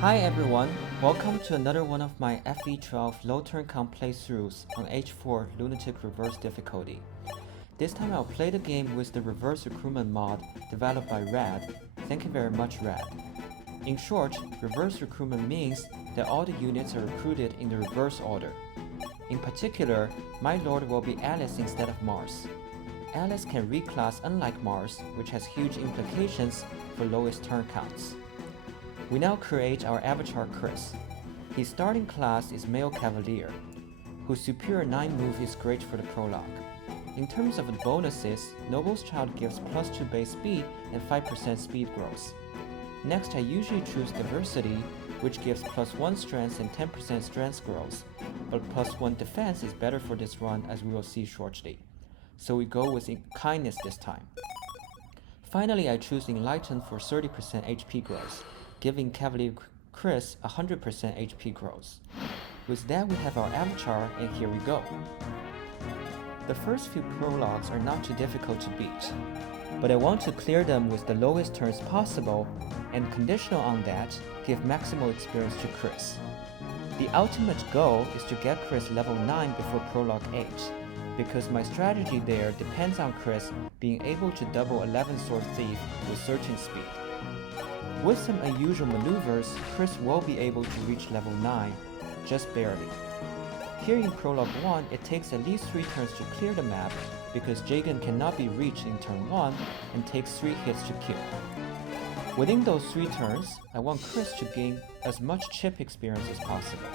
Hi everyone, welcome to another one of my FE12 low turn count playthroughs on H4 Lunatic Reverse difficulty. This time I'll play the game with the reverse recruitment mod developed by Rad. Thank you very much Rad. In short, reverse recruitment means that all the units are recruited in the reverse order. In particular, my lord will be Alice instead of Mars. Alice can reclass unlike Mars, which has huge implications for lowest turn counts. We now create our avatar Kris. His starting class is Male Cavalier, whose superior 9 move is great for the prologue. In terms of the bonuses, Noble's Child gives +2 base speed and 5% speed growth. Next, I usually choose Diversity, which gives +1 strength and 10% strength growth, but +1 defense is better for this run as we will see shortly. So we go with Kindness this time. Finally, I choose Enlighten for 30% HP growth, giving Cavalier Kris 100% HP growth. With that, we have our avatar, and here we go. The first few prologues are not too difficult to beat, but I want to clear them with the lowest turns possible, and conditional on that, give maximal experience to Kris. The ultimate goal is to get Kris level 9 before prologue 8, because my strategy there depends on Kris being able to double 11 Sword Thief with searching speed. With some unusual maneuvers, Kris will be able to reach level 9, just barely. Here in Prologue 1, it takes at least 3 turns to clear the map, because Jagan cannot be reached in turn 1 and takes 3 hits to kill. Within those 3 turns, I want Kris to gain as much chip experience as possible,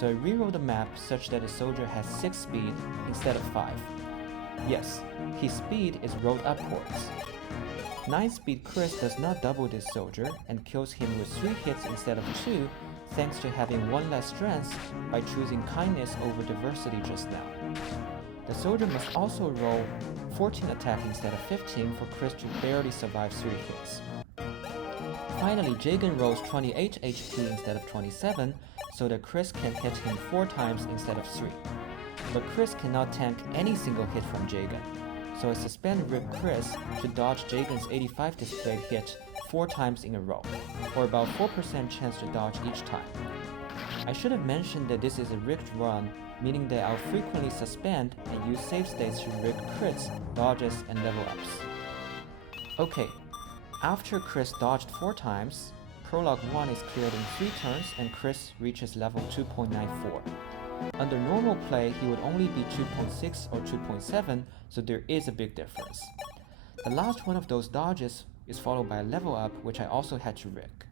so I reroll the map such that the soldier has 6 speed instead of 5. Yes, his speed is rolled upwards. 9 speed Kris does not double this soldier and kills him with 3 hits instead of 2 thanks to having 1 less strength by choosing Kindness over Diversity just now. The soldier must also roll 14 attack instead of 15 for Kris to barely survive 3 hits. Finally, Jagan rolls 28 HP instead of 27 so that Kris can hit him 4 times instead of 3. But Kris cannot tank any single hit from Jagan, so I suspend Rip Kris to dodge Jagan's 85 displayed hit 4 times in a row, or about 4% chance to dodge each time. I should have mentioned that this is a rigged run, meaning that I'll frequently suspend and use Savestates to rig crits, dodges, and level ups. Okay, after Kris dodged 4 times, Prologue 1 is cleared in 3 turns and Kris reaches level 2.94. Under normal play, he would only be 2.6 or 2.7, so there is a big difference. The last one of those dodges is followed by a level up, which I also had to rig.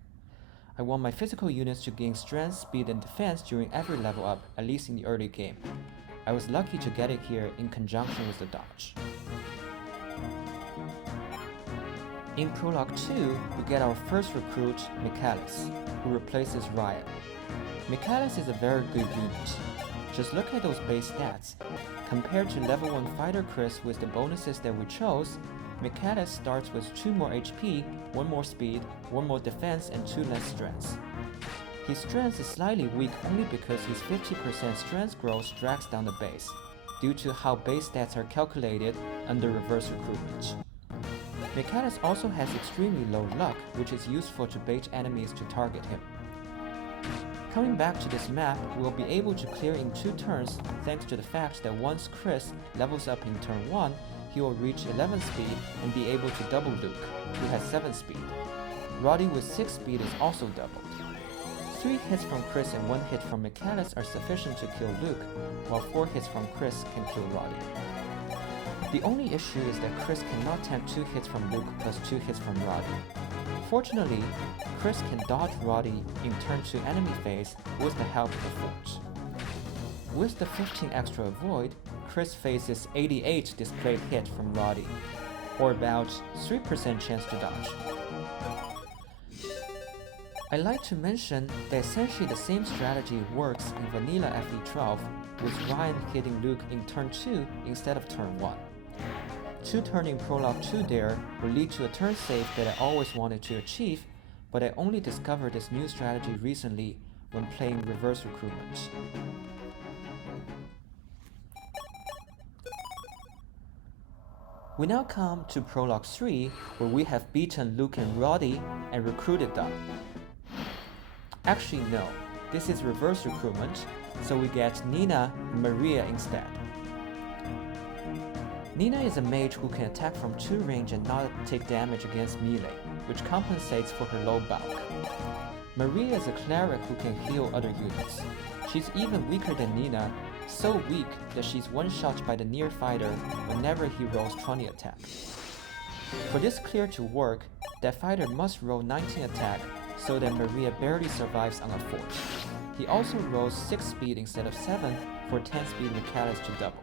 I want my physical units to gain strength, speed, and defense during every level up, at least in the early game. I was lucky to get it here in conjunction with the dodge. In Prologue 2, we get our first recruit, Michaelis, who replaces Ryan. Michaelis is a very good unit. Just look at those base stats. Compared to level 1 fighter Kris with the bonuses that we chose, Michaelis starts with 2 more HP, 1 more speed, 1 more defense, and 2 less strength. His strength is slightly weak only because his 50% strength growth drags down the base, due to how base stats are calculated under reverse recruitment. Michaelis also has extremely low luck, which is useful to bait enemies to target him. Coming back to this map, we will be able to clear in 2 turns thanks to the fact that once Kris levels up in turn 1, he will reach 11 speed and be able to double Luke, who has 7 speed. Rody with 6 speed is also doubled. 3 hits from Kris and 1 hit from Michaelis are sufficient to kill Luke, while 4 hits from Kris can kill Rody. The only issue is that Kris cannot tank 2 hits from Luke plus 2 hits from Rody. Fortunately, Kris can dodge Rody in turn 2 enemy phase with the help of the Forge. With the 15 extra avoid, Kris faces 88 displayed hit from Rody, or about 3% chance to dodge. I like to mention that essentially the same strategy works in vanilla FE12 with Ryan hitting Luke in turn 2 instead of turn 1. 2 turn in Prologue 2 there will lead to a turn save that I always wanted to achieve, but I only discovered this new strategy recently when playing reverse recruitment. We now come to Prologue 3, where we have beaten Luke and Rody and recruited them. Actually no, this is reverse recruitment, so we get Nina and Maria instead. Nina is a mage who can attack from 2 range and not take damage against melee, which compensates for her low bulk. Maria is a cleric who can heal other units. She's even weaker than Nina, so weak that she's one-shot by the near fighter whenever he rolls 20 attack. For this clear to work, that fighter must roll 19 attack so that Maria barely survives on a 4. He also rolls 6 speed instead of 7 for 10 speed Michaelis to double.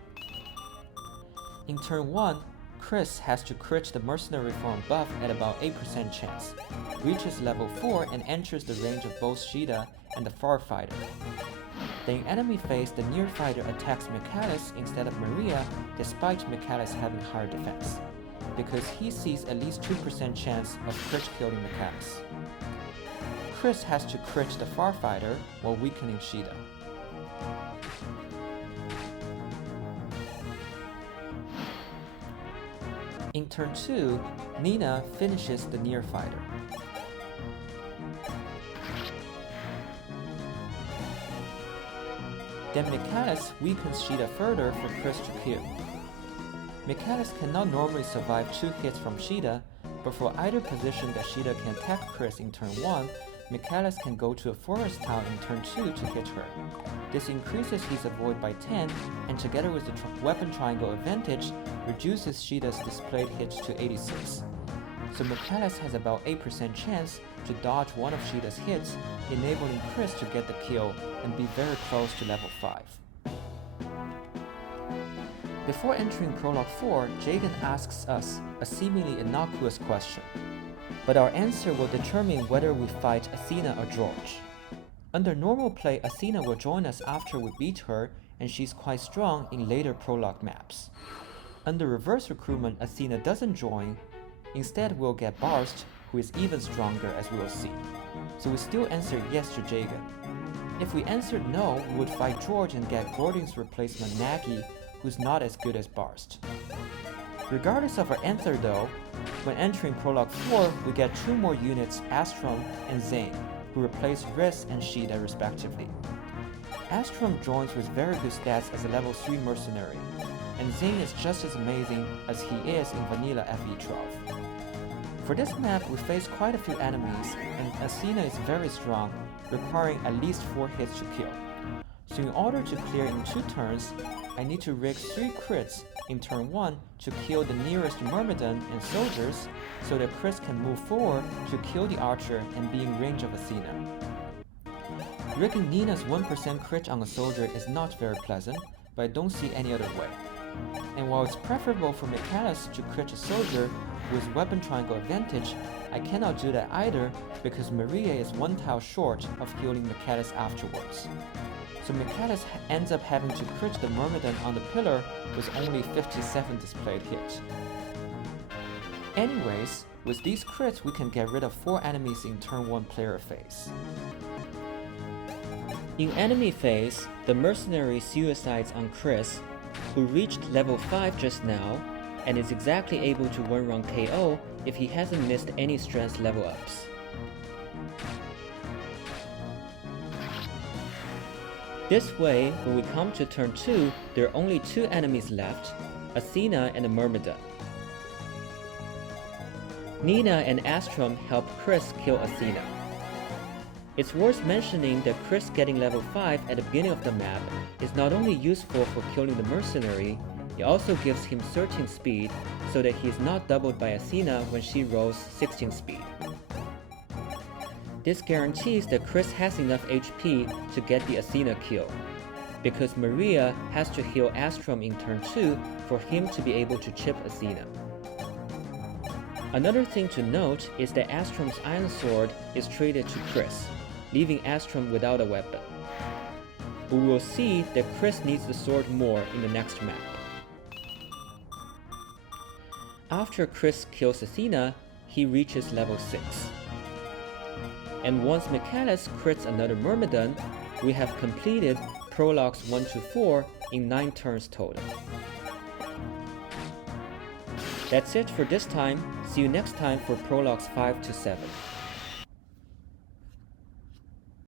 In turn 1, Kris has to crit the mercenary from above at about 8% chance, reaches level 4 and enters the range of both Sheeta and the far fighter. Then in enemy phase, the near fighter attacks Michaelis instead of Maria, despite Michaelis having higher defense, because he sees at least 2% chance of crit killing Michaelis. Kris has to crit the far fighter while weakening Sheeta. In turn 2, Nina finishes the near fighter. Then Michaelis weakens Sheeta further for Kris to kill. Michaelis cannot normally survive 2 hits from Sheeta, but for either position that Sheeta can attack Kris in turn 1, Michaelis can go to a forest town in turn 2 to hit her. This increases his avoid by 10, and together with the weapon triangle advantage, reduces Sheeta's displayed hits to 86. So Michaelis has about 8% chance to dodge one of Sheeta's hits, enabling Kris to get the kill and be very close to level 5. Before entering Prologue 4, Jagan asks us a seemingly innocuous question, but our answer will determine whether we fight Athena or George. Under normal play, Athena will join us after we beat her, and she's quite strong in later Prologue maps. Under reverse recruitment, Athena doesn't join. Instead, we'll get Barst, who is even stronger, as we will see. So we still answer yes to Jagan. If we answered no, we would fight George and get Gordon's replacement Nagy, who's not as good as Barst. Regardless of our answer though, when entering Prologue 4, we get 2 more units, Astrom and Zane, who replace Riss and Sheeta respectively. Astrom joins with very good stats as a level 3 mercenary, and Zane is just as amazing as he is in vanilla FE12. For this map, we face quite a few enemies, and Athena is very strong, requiring at least 4 hits to kill. So in order to clear in 2 turns, I need to rig 3 crits in turn 1 to kill the nearest Myrmidon and soldiers, so that Kris can move forward to kill the archer and be in range of Athena. Rigging Nina's 1% crit on a soldier is not very pleasant, but I don't see any other way. And while it's preferable for Michaelis to crit a soldier with weapon triangle advantage, I cannot do that either because Maria is 1 tile short of healing Michaelis afterwards. So Michaelis ends up having to crit the Myrmidon on the pillar with only 57 displayed hit. Anyways, with these crits we can get rid of 4 enemies in turn 1 player phase. In enemy phase, the mercenary suicides on Kris, who reached level 5 just now, and is exactly able to 1-round KO if he hasn't missed any strength level ups. This way, when we come to turn 2, there are only 2 enemies left, Athena and the Myrmidon. Nina and Astrom help Kris kill Athena. It's worth mentioning that Kris getting level 5 at the beginning of the map is not only useful for killing the mercenary, it also gives him 13 speed so that he is not doubled by Athena when she rolls 16 speed. This guarantees that Kris has enough HP to get the Athena kill, because Maria has to heal Astrom in turn 2 for him to be able to chip Athena. Another thing to note is that Astrom's Iron Sword is traded to Kris, leaving Astrom without a weapon. We will see that Kris needs the sword more in the next map. After Kris kills Athena, he reaches level 6. And once Michaelis crits another Myrmidon, we have completed Prologues 1 to 4 in 9 turns total. That's it for this time. See you next time for Prologues 5 to 7.